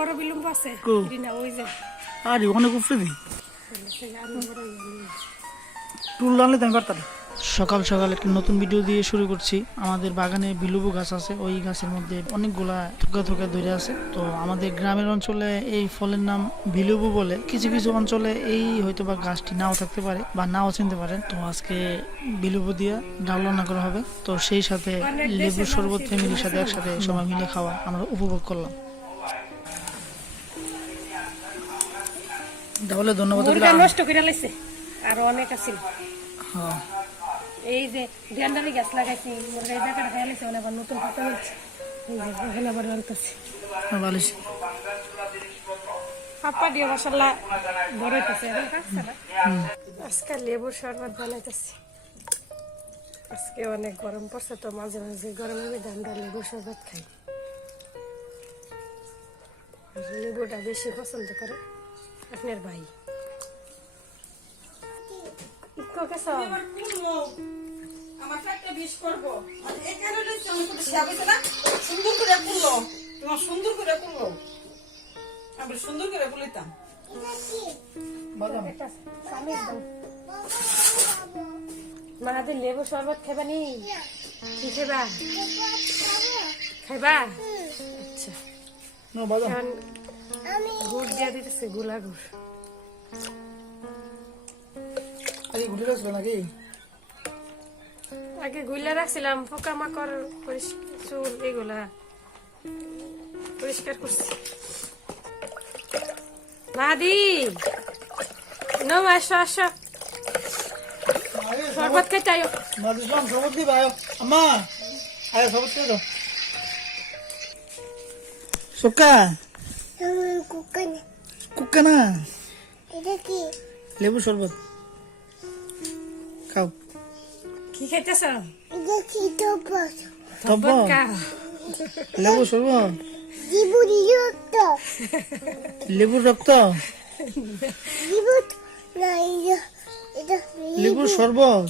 বড় বিলম্ব আছে না ওই যে আরে অনেক উপরে দি টুল আনলে তুমি পারতাম। সকাল সকাল একটা নতুন ভিডিও দিয়ে শুরু করছি। আমাদের বাগানে বিলুবু গাছ আছে, ওই গাছের মধ্যে অনেকগুলা থোকা থোকা ধরে আছে। তো আমাদের গ্রামের অঞ্চলে এই ফলের নাম বিলুবু বলে। কিছু কিছু অঞ্চলে এই হয়তো বা গাছটি নাও থাকতে পারে বা নাও চিনতে পারে। তো আজকে বিলুবু দিয়ে ডাল রান্না করা হবে। তো সেই সাথে লেবুর শরবত ফ্যামিলির সাথে একসাথে সবাই মিলে খাওয়া আমরা উপভোগ করলাম। তাহলে ধন্যবাদ। নষ্ট করে লাইছে আরো অনেক আছে। হ্যাঁ এই যে ডেন্ডারি গাছ লাগাইছি মুরগা এই জায়গাটা হয়ে গেছে আবার নতুন পাতা হচ্ছে এই যে এখানে আবার আনতেছি ভালো পাপা দিয়ে মশলা বড় হইতেছে আজকে লেবুর শরবত বানাইতেছি। আজকে অনেক গরম পড়ছে তো মাঝে মাঝে গরমের মধ্যে আমরা লেবুর শরবত খাই। লেবুটা বেশি পছন্দ করে আপনার ভাই। মাহাদের লেবু শরবত খাইবা নি? কি খাইবা? খাইবা? আচ্ছা গুড় দিয়া দিতেছে, গোলা গুড়। আগে গুইলা রাখছিলাম, পোকা মাকড় চুল এগুলা পরিষ্কার করছি। মাদি নাও আসো আসো শরবত খাইতে আয়ো। শরবত দিবা আম্মা, আয় শরবত খেয়ে দাও। সুক্কা কুক্কা না, লেবু শরবত খাও। কি খাইতেছ? লেবু শরবত, লেবুর রক্ত, লেবুর শরবত।